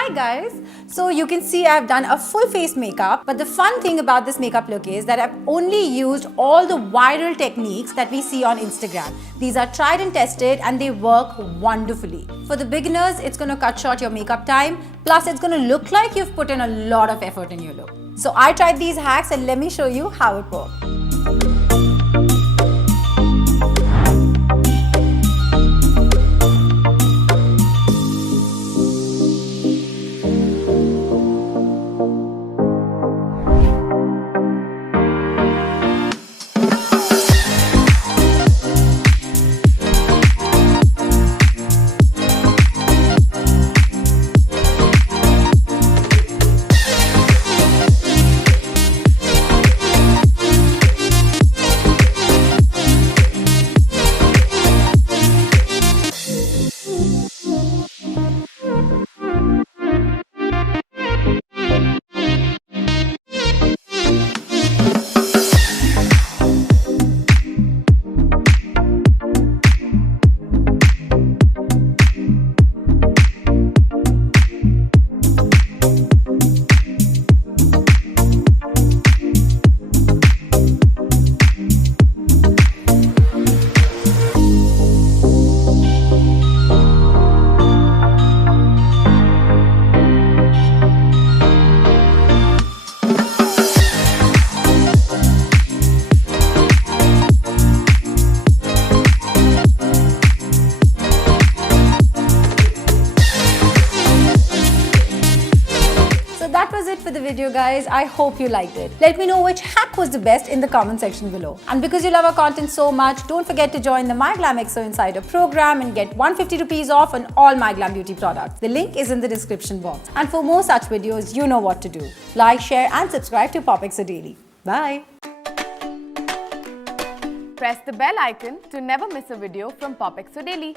Hi guys! So you can see I've done a full face makeup, but the fun thing about this makeup look is that I've only used all the viral techniques that we see on Instagram. These are tried and tested and they work wonderfully. For the beginners, it's going to cut short your makeup time, plus it's going to look like you've put in a lot of effort in your look. So I tried these hacks and let me show you how it works. That was it for the video guys. I hope you liked it. Let me know which hack was the best in the comment section below. And because you love our content so much, don't forget to join the MyGlamm POPxo Insider program and get 150 rupees off on all MyGlamm beauty products. The link is in the description box. And for more such videos, you know what to do. Like, share and subscribe to POPxo Daily. Bye. Press the bell icon to never miss a video from POPxo Daily.